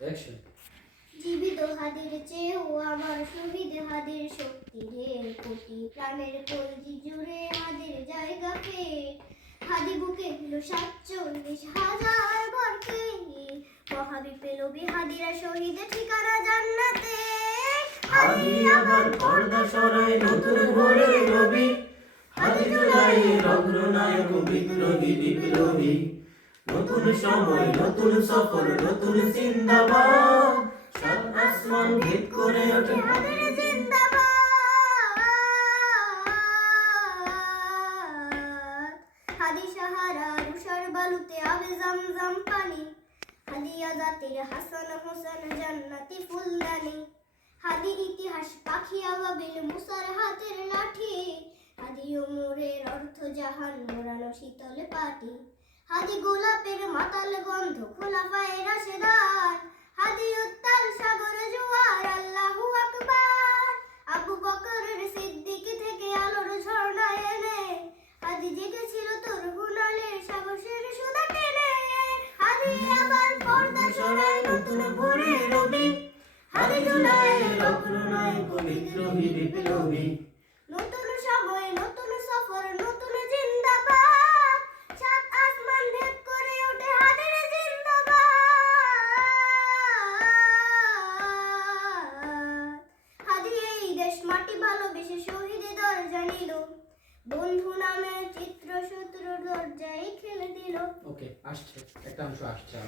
Action. জীবিত হাদির চেয়েও আমার শহীদ হাদির শক্তি রে, কোটি প্রাণের কলজি জুড়ে হাদির জায়গা পেয়ে হাদি বুকে দিল ৪৭,০০০ বরকে, মহাবি পেল বিহাদিরা শহীদ ঠিকানা জান্নাতে। হাদি আবার পর্দা সরায় নতুন ভোরের রবি, হাদি জুলাইয়ের অগ্রনায়ক বিদ্রোহী বিপ্লবী। নতুন সময় নতুন সফর নতুন জিন্দাবাদ, সাত আসমান ভেদ করে ওঠে হাদির জিন্দাবাদ। হাদি সাহারা রুষার বালুতে আবে জমজম পানি, হাদিয়া জাতির হাসান হোসেন জান্নাতি ফুলদানি। হাদি ইতিহাস পাখি আবাবিল মুসার হাতের লাঠি, হাদি ওমরের অর্থ জাহান মোড়ানো শীতল পাটি। হাদি গোলাপের মাতাল গন্ধ খোলাফায়ে রাশেদার, হাদি উত্তাল সাগর জোয়ার আল্লাহু আকবার। আবু বকরের সিদ্দিক থেকে আলোর ঝর্ণা এনে হাদি জেগেছিল তোর গুনালের সাহসের সুদা টেনে। হাদি আবার পর্দা সরায় নতুন ভোরের রবি, হাদি জুলাইয়ের অগ্রনায়ক বিদ্রোহী বিপ্লবী। নতুন সময় নতুন সফর নতুন জিন্দাবাদ, সাত আসমান ভেদ করে ওঠে হাদির জিন্দাবাদ। হাদি এই দেশ মাটি ভালোবেসে শহীদে দরজা নিল, বন্ধু নামের চিত্র শত্রুর দরজায় খেলে দিল। ওকে, আসছে একটা অংশ আসছে।